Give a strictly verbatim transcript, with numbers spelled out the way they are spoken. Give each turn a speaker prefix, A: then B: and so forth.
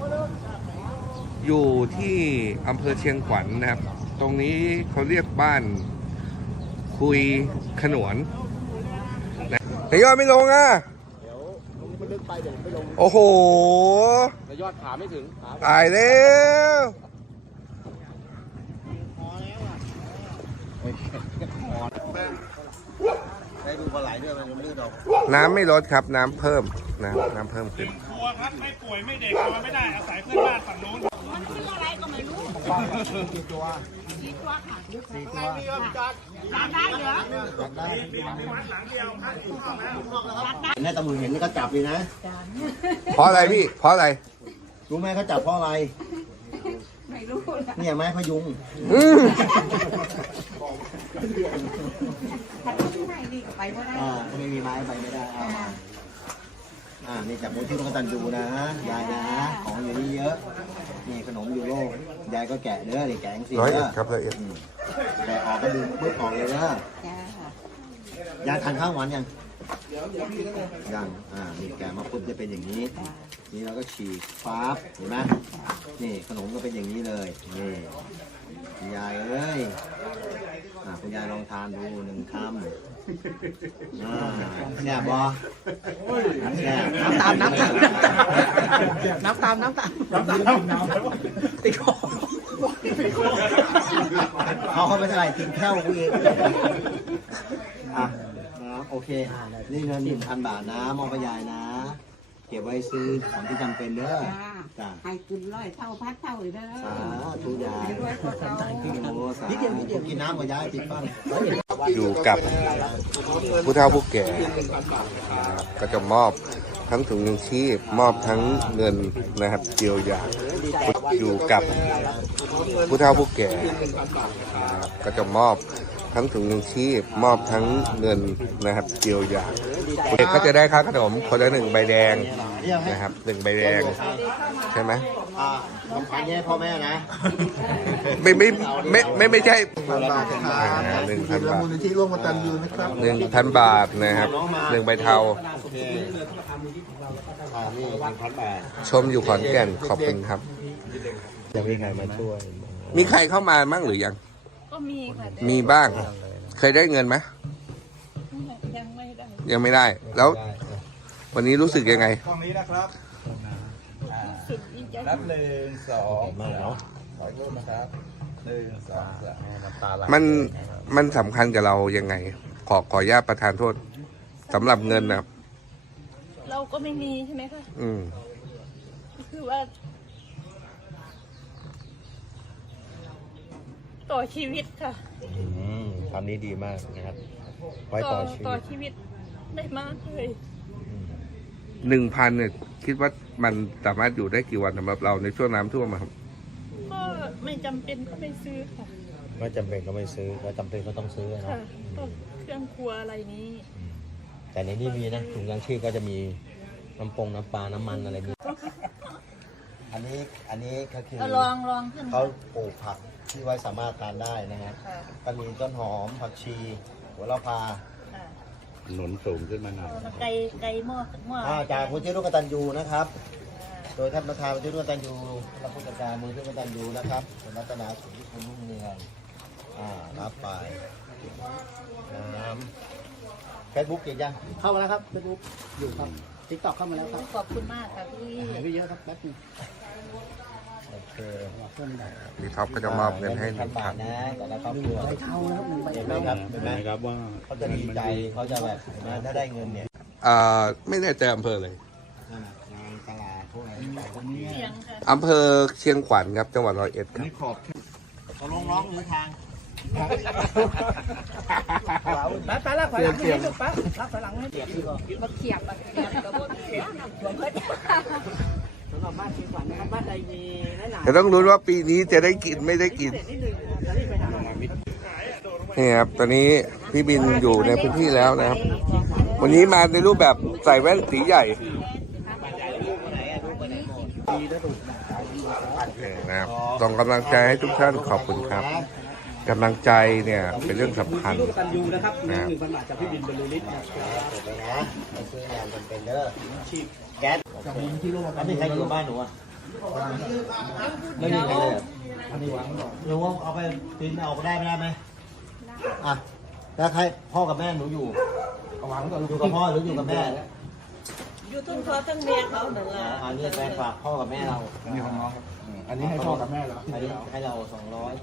A: อยู่ที่อำเภอเชียงขวัญ นะครับตรงนี้เขาเรียกบ้านคุยขนวนนะแต่ยอดไม่ลงอ่ะเดี๋ยวมันลึกไปเดี๋ยวไม่ลงโอ้โหแต่ยอดขาไม่ถึงตายแล้วได้ดูปลาไหลด้วยมันลื่นออกน้ำไม่ลดครับน้ำเพิ่มน้ำน้ำเพิ่มขึ้น
B: กลัวครับไม่ป่วยไม่เด็กนอนไม่ได้อาศัยเพื่อนบ้านฝั่งโน้นมันคืออะไรก็ไม่รู้กี่ตัวสี่ตัวค่ะสี่ตัวได้เหรอได้
C: แม่ตำรวจเห็นก็จับเลยนะ
A: เพราะอะไรพี่เพราะอะไร
C: รู้ไหมเขาจับเพราะอะไรไม่รู้เนี่ยไม้พยุงไปไม่ได้อ่าไม่มีไม้ไปไม่ได้อ่าอ่านี่จับมือที่ต้องตันดูนะยายนะของอยู่นี่เยอะนี่ขนมอยู่โลกยายก็แกะเนื้อนี่แกงสี
A: ร้อยเอ็ดครับร้อยเอ็ด
C: แกะออกก็ดึงปึ๊บออกเลยนะยายทานข้าวหวานยังยังอ่านี่แกะมาปุ๊บจะเป็นอย่างนี้นี่เราก็ฉีกฟ้าเห็นไหมนี่ขนมก็เป็นอย่างนี้เลยนี่ยายเอ้ยอ่าคุณยายลองทานดูหนึ่งคำอ่าเนี่ยบอเนี่ยน้ำตามน้ำตามน้ำตามน้ำตามน้ำตามน้ำตามติดคอเขาเขาไม่ใช่ติดแค่กูเองอ่ะโอเคนี่เงินหนึ่งพันบาทนะมอบไปยายนะเก็บไว้ซื้อของที่จำเป็นเด้อจ้ะ
D: ให้กินร้อยเท่าพัดเท่าเลยเด้อ
C: สาธุยายโอ้สาธุกินน้ำกับยายติดฟัง
A: อยู่กับผู้เฒ่าผู้แก่ก็จะมอบทั้งถุงยังชีพมอบทั้งเงินนะครับเยียวยาอยู่กับผู้เฒ่าผู้แก่ก็จะมอบทั้งถุงยังชีพมอบทั้งเงินนะครับเยียวยาเด็กก็จะได้ค่าขนมคนละหนึ่งใบแดงนะครับหนึ่งใบแดงใช่ไหม
C: อ่าต้องการแย่พ่อแม่นะ
A: ไม่ไม่ไม่ไม่ไม่ใช่
C: หนึ่งพันบาทมูลนิธิร่วมกันยูนะครับ
A: หนึ่งพันบาทนะครับหนึ่งใบเทาชมอยู่ขอนแก่นขอบคุณครับ
C: จะมีใครมาช่วย
A: มีใครเข้ามาบ้างหรือยัง
D: ก็มีค่ะ
A: มีบ้างเคยได้เงินไหม
D: ยังไม่ได้
A: ยังไม่ได้แล้ววันนี้รู้สึกยังไง
B: ตรงนี้นะครับนับหนึ่งสองมาแล้วขอโทษนะครับหนึ่งสองสามน้ำตาไหล
A: มันมันสำคัญกับเรายังไงขอขออนุญาตประทานโทษสำหรับเงินนะ
D: เราก็ไม่มีใช่ไหมคะ
A: อืม
D: คือว่าต่อชีวิตค่ะ
C: อืมคำนี้ดีมากนะครับไว้ต่อชีวิต
D: ต่อชีวิตได้มากเลย
A: หนึ่งพันเนี่ยคิดว่ามันสามารถอยู่ได้กี่วันสำหรับเราในช่วงน้ำท่วมครับ
D: ก็ไม่จำเป็นก็ไม่ซื้อค่ะ
C: ไม่จำเป็นก็ไม่ซื้อก็จำเป็นก็ต้องซื้อนะ
D: ก็เครื่องครัวอะไรนี้
C: แต่ในนี้มีนะถุงยางชีพก็จะมีน้ำปงน้ำปลาน้ำมันอะไรมีอันนี้อันนี้ก็คือ
D: ลองลองขึ้น
C: เขาปลูกผักที่ไว้สามารถทานได้นะฮะก็มีต้นหอมผักชีหัวละพา
B: หนุนสูงขึ้นมาหน่อย
D: ไก่ไก่หม้อหม้อ
C: จากมูลที่ร่วมกตัญญูนะครับโดยท่านประธานมูลที่ร่วมกตัญญูและผู้จัดการมูลที่ร่วมกตัญญูนะครับเป็นรัตนาสุริคุณรุ่งเรืองอ่ารับไปน้ำเฟซบุ๊กเก่งยังเข้ามาแล้วครับเฟซบุ๊กอยู่ครับติ๊กต็อกเข้ามาแล้วครับ
D: ขอบคุณมากค่ะพี่
C: ไม่เยอะครับแป๊บนึงโอเค
A: พี่ท็อปก็จะมอบเงินให้หนึ่งพัน
C: นะแต่ละครอบครัวเท่าแล้วหนึ่งใบเห็นไหมครับเห็นไหมครับว่าเขาจะดีใจเขาจะแบบถ้าได้เงินเนี่ย
A: อ่าไม่แน่ใจอำเภอเลย
C: ตลาดพวกอะไร
A: อำเภอเชียงขวัญครับจังหวัดร้อยเอ็ดครับ
C: เขาลงร้องหรือทาง
D: ป้าป้าลากฝรั่งให้ลูกป้าลากฝรั่งให้เขียบดีกว่ามาเขียบมาเขียบกับพวกเขียบหัวเพื่อนสำหรับบ้านเชียงขวัญนะครับบ้านใดมีห
A: แต่ต้องรู้ว่าปีนี้จะได้กินไม่ได้กินนี่ครับตอนนี้พี่บินอยู่ในพื้นที่แล้วนะครับวันนี้มาในรูปแบบใส่แว่นสีใหญ่นะครับส่งกำลังใจให้ทุกท่านขอบคุณครับกำลังใจเนี่ยเป็นเรื่องสำคัญนะครับหนึ่งพันบาทจากพี่บินบรรลือฤทธิ์นะ
C: ซื้องานจำเป็นเด้อแก๊สจากมุมที่ร่วมกันมีใครอยู่บ้านหนูอ่ะไม่มีใครเลยอันนี้วางก่อนหรือว่าเอาไปปีนเอาไปได้ไม่ได้ไหมอ่ะแล้วใครพ่อกับแม่หนูอยู่วางก่อนอยู่กับพ่อหรืออยู่กับแม่
D: อยู่ทั้งพ่อทั้งแม่เขาหนึ่ง
C: อ๋
D: อ่ะ
C: ออันนี้แฟนฝากพ่อกับแม่เรา
E: นี่ของน้องครับอันนี้ให้พ่อกับแม่แล้ว
C: อันนี้ให้เราสองร้อย